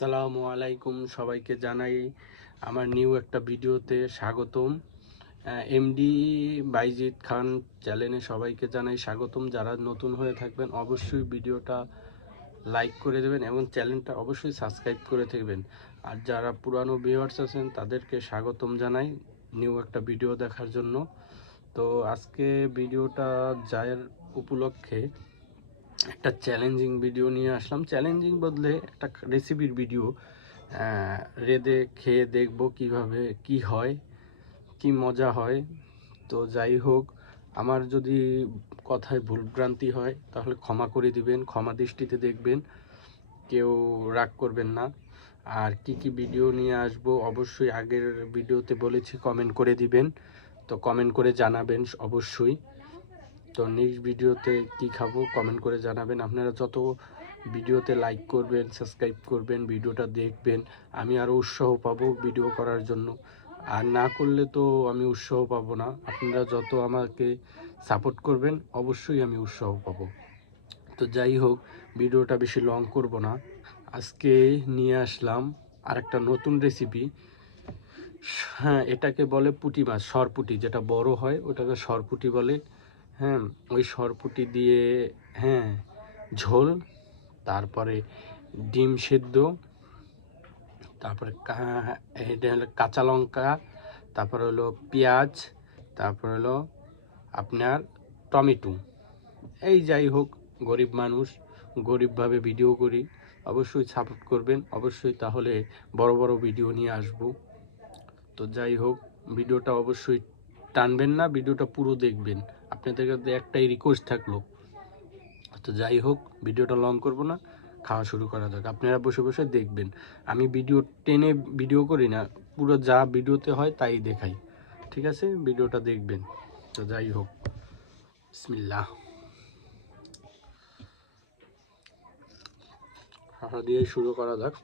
আসসালামু আলাইকুম, সবাইকে জানাই আমার নিউ একটা ভিডিওতে স্বাগতম। এমডি বাইজিদ খান চ্যানেলে সবাইকে জানাই স্বাগতম। যারা নতুন হয়ে থাকবেন অবশ্যই ভিডিওটা লাইক করে দেবেন এবং চ্যানেলটা অবশ্যই সাবস্ক্রাইব করে থাকবেন। আর যারা পুরানো ভিউয়ার্স আছেন তাদেরকে স্বাগতম জানাই নিউ একটা ভিডিও দেখার জন্য। তো আজকে ভিডিওটা যার উপলক্ষে একটা চ্যালেঞ্জিং ভিডিও নিয়ে আসলাম। চ্যালেঞ্জিং বদলে একটা রেসিপির ভিডিও রেঁধে খেয়ে দেখব কিভাবে কি হয়, কি মজা হয়। তো যাই হোক, আমার যদি কথায় ভুলভ্রান্তি হয় তাহলে ক্ষমা করে দিবেন, ক্ষমা দৃষ্টিতে দেখবেন, কেউ রাগ করবেন না। আর কি কি ভিডিও নিয়ে আসব অবশ্যই আগের ভিডিওতে বলেছি, কমেন্ট করে দিবেন। তো কমেন্ট করে জানাবেন অবশ্যই। তো নেক্সট ভিডিওতে কি খাবো কমেন্ট করে জানাবেন। আপনারা যত ভিডিওতে লাইক করবেন, সাবস্ক্রাইব করবেন, ভিডিওটা দেখবেন, আমি আরও উৎসাহ পাবো ভিডিও করার জন্য। আর না করলে তো আমি উৎসাহ পাবো না। আপনারা যত আমাকে সাপোর্ট করবেন অবশ্যই আমি উৎসাহ পাবো। তো যাই হোক, ভিডিওটা বেশি লং করব না। আজকে নিয়ে আসলাম আর একটা নতুন রেসিপি। হ্যাঁ, এটাকে বলে পুঁটি মাছ, সরপুঁটি যেটা বড় হয় ওটাকে সরপুঁটি বলে। হ্যাঁ, ওই সরপুঁটি দিয়ে হ্যাঁ ঝোল, তারপরে ডিম সেদ্ধ, তারপরে এটা হলো কাঁচা লঙ্কা, তারপর হলো পেঁয়াজ, তারপর হলো আপনার টমেটো। এই যাই হোক, গরিব মানুষ, গরিবভাবে ভিডিও করি, অবশ্যই সাপোর্ট করবেন অবশ্যই, তাহলে বড় বড় ভিডিও নিয়ে আসবো। তো যাই হোক, ভিডিওটা অবশ্যই টানবেন না, ভিডিওটা পুরো দেখবেন। আপনাদের কাছে একটাই রিকোয়েস্ট থাকলো। তো যাই হোক, ভিডিওটা লং করব না, খাওয়া শুরু করা যাক। আপনারা বসে বসে দেখবেন, আমি ভিডিও টেনে ভিডিও করি না, পুরো যা ভিডিওতে হয় তাই দেখাই। ঠিক আছে, ভিডিওটা দেখবেন। তো যাই হোক, বিসমিল্লাহ, খাওয়া দিয়ে শুরু করা যাক।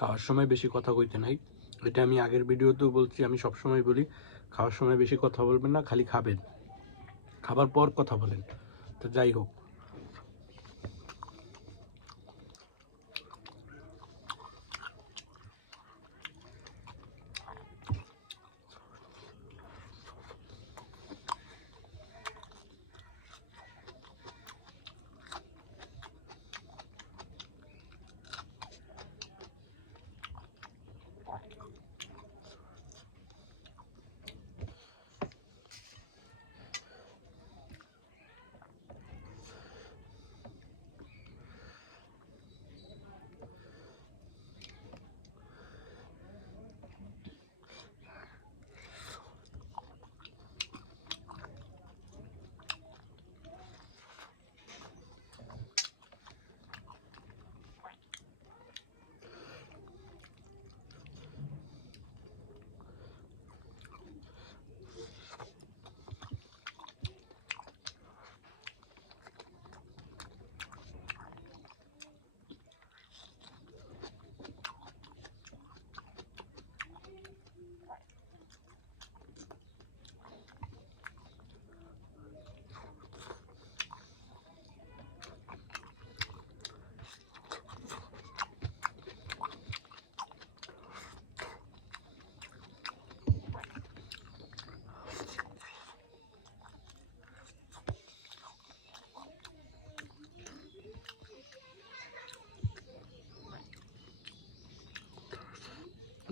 খাওয়ার সময় বেশি কথা কইতে নাই, এটা আমি আগের ভিডিওতেও বলছি, আমি সবসময় বলি খাওয়ার সময় বেশি কথা বলবেন না, খালি খাবেন, খাবার পর কথা বলেন। তো যাই হোক,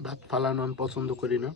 ভাত ফালানো আমি পছন্দ করি না।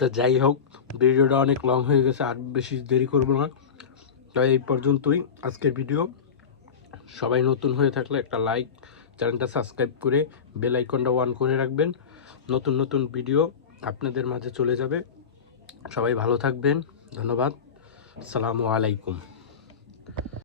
তো যাই হোক, ভিডিওটা অনেক লং হয়ে গেছে, আর বেশি দেরি করব না। তাই এই পর্যন্তই আজকের ভিডিও। সবাই নতুন হয়ে থাকলে একটা লাইক, চ্যানেলটা সাবস্ক্রাইব করে বেল আইকনটা অন করে রাখবেন। নতুন নতুন ভিডিও আপনাদের মাঝে চলে যাবে। সবাই ভালো থাকবেন, ধন্যবাদ, আসসালামু আলাইকুম।